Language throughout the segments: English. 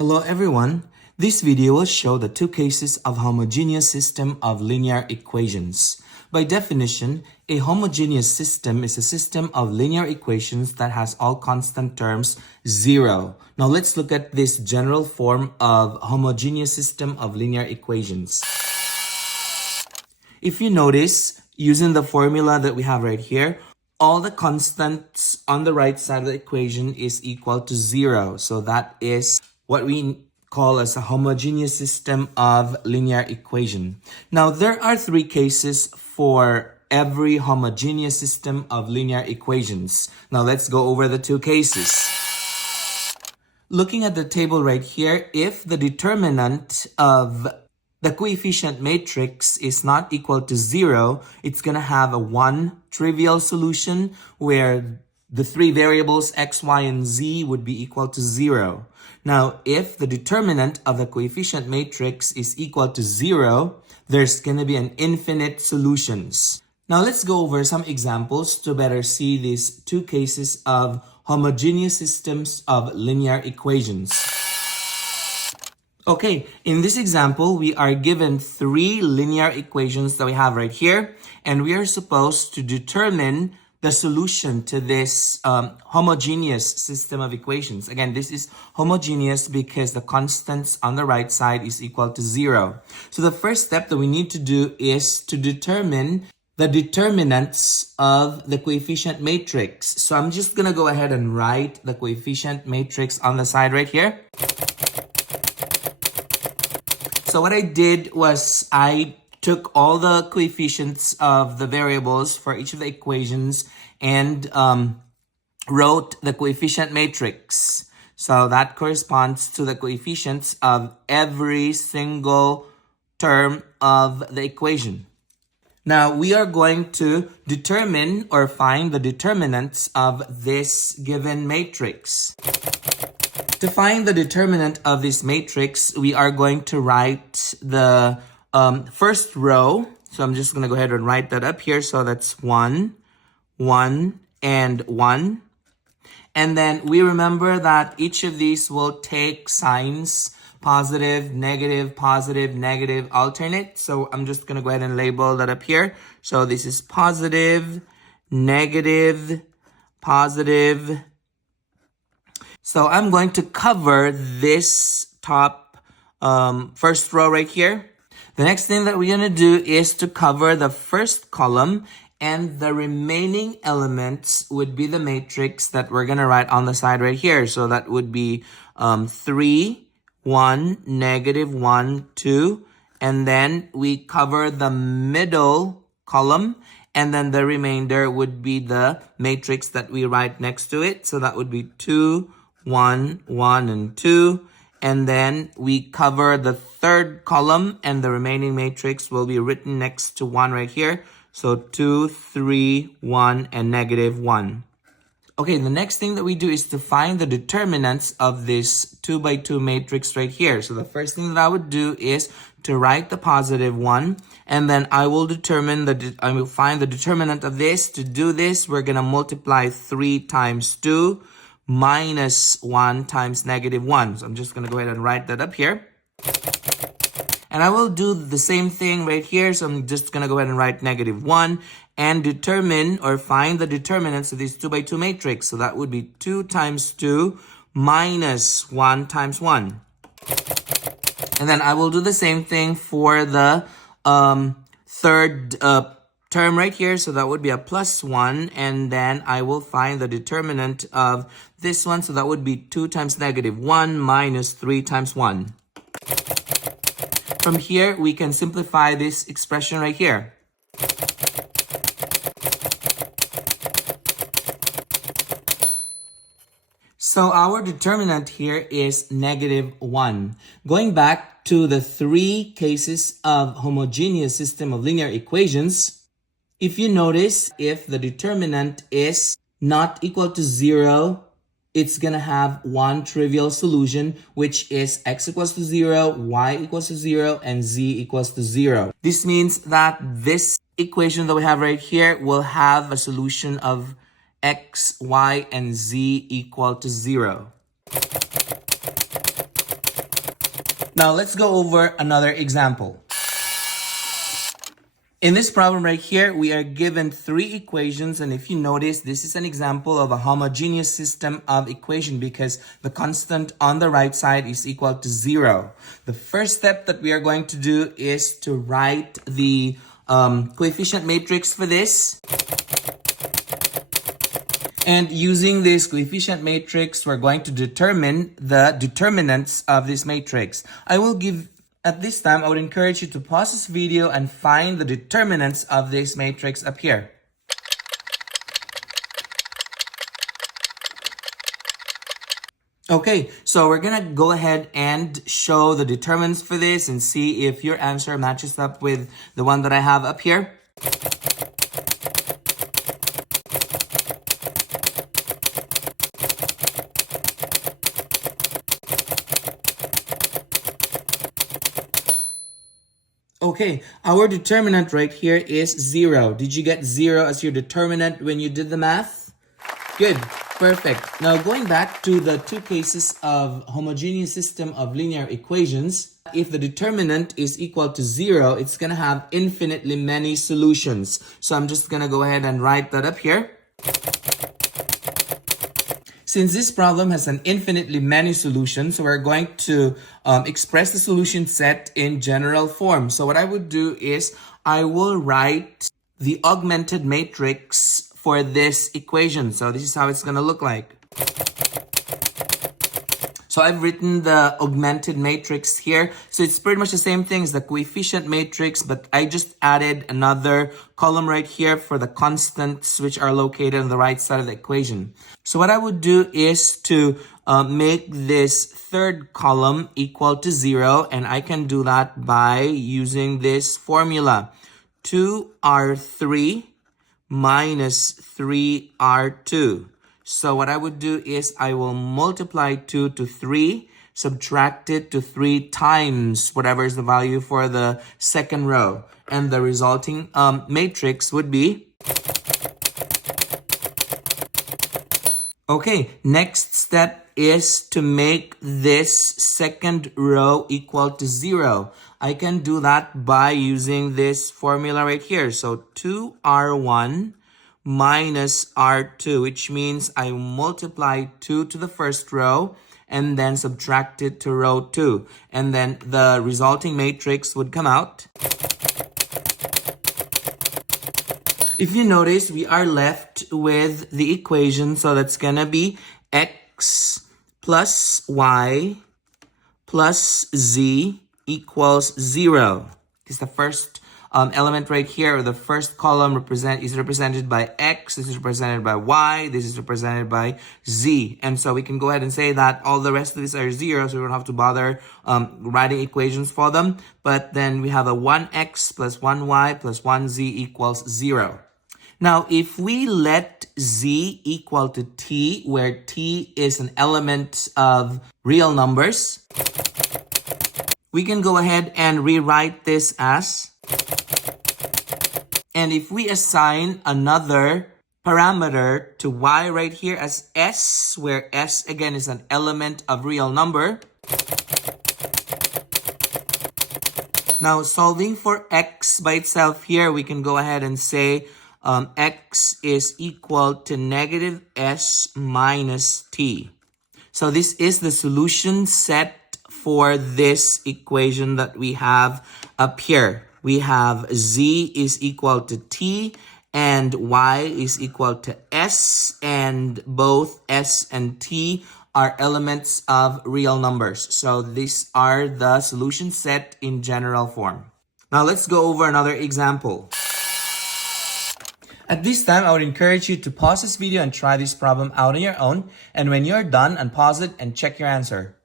Hello everyone. This video will show the two cases of homogeneous system of linear equations. By definition, a homogeneous system is a system of linear equations that has all constant terms 0. Now let's look at this general form of homogeneous system of linear equations. If you notice, using the formula that we have right here, all the constants on the right side of the equation is equal to 0. So that is what we call as a homogeneous system of linear equation. Now, there are three cases for every homogeneous system of linear equations. Now, let's go over the two cases. Looking at the table right here, if the determinant of the coefficient matrix is not equal to 0, it's going to have a one trivial solution where the three variables x, y, and z would be equal to 0. Now, if the determinant of the coefficient matrix is equal to 0, there's going to be an infinite solutions. Now, let's go over some examples to better see these two cases of homogeneous systems of linear equations. Okay, in this example, we are given three linear equations that we have right here, and we are supposed to determine the solution to this homogeneous system of equations. Again, this is homogeneous because the constants on the right side is equal to 0. So the first step that we need to do is to determine the determinants of the coefficient matrix. So I'm just going to go ahead and write the coefficient matrix on the side right here. So what I did was I took all the coefficients of the variables for each of the equations and wrote the coefficient matrix. So that corresponds to the coefficients of every single term of the equation. Now, we are going to determine or find the determinants of this given matrix. To find the determinant of this matrix, we are going to write the first row. So I'm just going to go ahead and write that up here. So that's 1, 1, and 1. And then we remember that each of these will take signs, positive, negative, alternate. So I'm just going to go ahead and label that up here. So this is positive, negative, positive. So I'm going to cover this top first row right here. The next thing that we're going to do is to cover the first column, and the remaining elements would be the matrix that we're going to write on the side right here. So that would be 3, 1, negative 1, 2. And then we cover the middle column, and then the remainder would be the matrix that we write next to it. So that would be 2, 1, 1, and 2. And then we cover the third column, and the remaining matrix will be written next to 1 right here. So 2, 3, 1, and negative 1. Okay, the next thing that we do is to find the determinants of this 2 by 2 matrix right here. So the first thing that I would do is to write the positive 1, and then I will find the determinant of this. To do this, we're going to multiply 3 times 2 minus 1 times negative 1. So I'm just going to go ahead and write that up here. And I will do the same thing right here. So I'm just going to go ahead and write negative 1 and determine or find the determinants of this 2 by 2 matrix. So that would be 2 times 2 minus 1 times 1. And then I will do the same thing for the third term right here. So that would be a plus 1. And then I will find the determinant of this one. So that would be 2 times negative 1 minus 3 times 1. From here, we can simplify this expression right here. So our determinant here is negative 1. Going back to the three cases of homogeneous system of linear equations, if you notice, if the determinant is not equal to 0, it's going to have one trivial solution, which is x equals to 0, y equals to 0, and z equals to 0. This means that this equation that we have right here will have a solution of x, y, and z equal to 0. Now let's go over another example. In this problem right here, we are given three equations, and if you notice, this is an example of a homogeneous system of equation because the constant on the right side is equal to 0. The first step that we are going to do is to write the coefficient matrix for this. And using this coefficient matrix, we're going to determine the determinants of this matrix. At this time, I would encourage you to pause this video and find the determinants of this matrix up here. Okay, so we're gonna go ahead and show the determinants for this and see if your answer matches up with the one that I have up here. Okay, our determinant right here is 0. Did you get 0 as your determinant when you did the math? Good, perfect. Now going back to the two cases of homogeneous system of linear equations, if the determinant is equal to 0, it's going to have infinitely many solutions. So I'm just going to go ahead and write that up here. Since this problem has an infinitely many solutions, we're going to express the solution set in general form. So what I would do is I will write the augmented matrix for this equation. So this is how it's going to look like. So I've written the augmented matrix here. So it's pretty much the same thing as the coefficient matrix, but I just added another column right here for the constants which are located on the right side of the equation. So what I would do is to make this third column equal to 0, and I can do that by using this formula. 2r3 minus 3r2. So what I would do is I will multiply 2 to 3, subtract it to 3 times whatever is the value for the second row. And the resulting matrix would be... Okay, next step is to make this second row equal to 0. I can do that by using this formula right here. So 2r1 minus r2, which means I multiply 2 to the first row and then subtract it to row 2. And then the resulting matrix would come out. If you notice, we are left with the equation. So that's gonna be x plus y plus z equals 0. This is the first element right here, or the first column is represented by x, this is represented by y, this is represented by z. And so we can go ahead and say that all the rest of these are 0, so we don't have to bother writing equations for them. But then we have a 1x plus 1y plus 1z equals 0. Now, if we let z equal to t, where t is an element of real numbers, we can go ahead and rewrite this as... And if we assign another parameter to y right here as s, where s again is an element of real number. Now solving for x by itself here, we can go ahead and say x is equal to negative s minus t. So this is the solution set for this equation that we have up here. We have z is equal to t and y is equal to s, and both s and t are elements of real numbers. So these are the solution set in general form. Now let's go over another example. At this time, I would encourage you to pause this video and try this problem out on your own. And when you're done, unpause it and check your answer.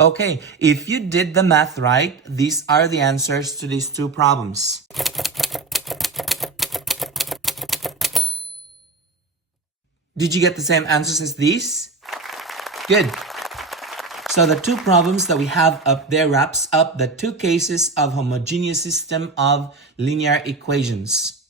Okay, if you did the math right, these are the answers to these two problems. Did you get the same answers as these? Good. So the two problems that we have up there wraps up the two cases of homogeneous system of linear equations.